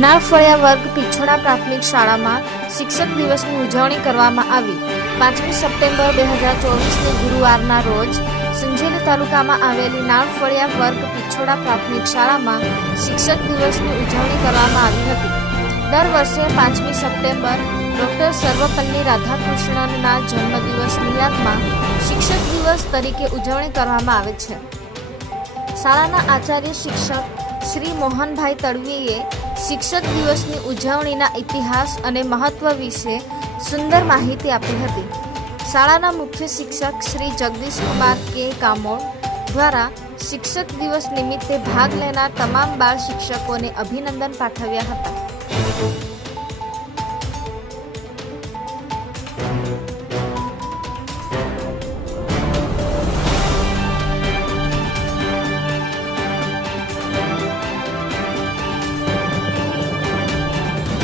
નાળફળિયા વર્ગ પિછોડા પ્રાથમિક શાળામાં શિક્ષક દિવસની ઉજવણી કરવામાં આવી। 5મી સપ્ટેમ્બર 2024 ગુરુવારના રોજ સંજેલી તાલુકામાં આવેલી નાળફળિયા વર્ગ પિછોડા પ્રાથમિક શાળામાં શિક્ષક દિવસની ઉજવણી કરવામાં આવી હતી। દર વર્ષે 5મી સપ્ટેમ્બર ડૉક્ટર સર્વપલ્લી રાધાકૃષ્ણનના જન્મદિવસની યાદમાં શિક્ષક દિવસ તરીકે ઉજવણી કરવામાં આવે છે। શાળાના આચાર્ય શિક્ષક શ્રી મોહનભાઈ તડવીએ શિક્ષક દિવસની ઉજવણીના ઇતિહાસ અને મહત્વ વિશે સુંદર માહિતી આપી હતી। શાળાના મુખ્ય શિક્ષક શ્રી જગદીશકુમાર કે કામોળ દ્વારા શિક્ષક દિવસ નિમિત્તે ભાગ લેનાર તમામ બાળ શિક્ષકોને અભિનંદન પાઠવ્યા હતા।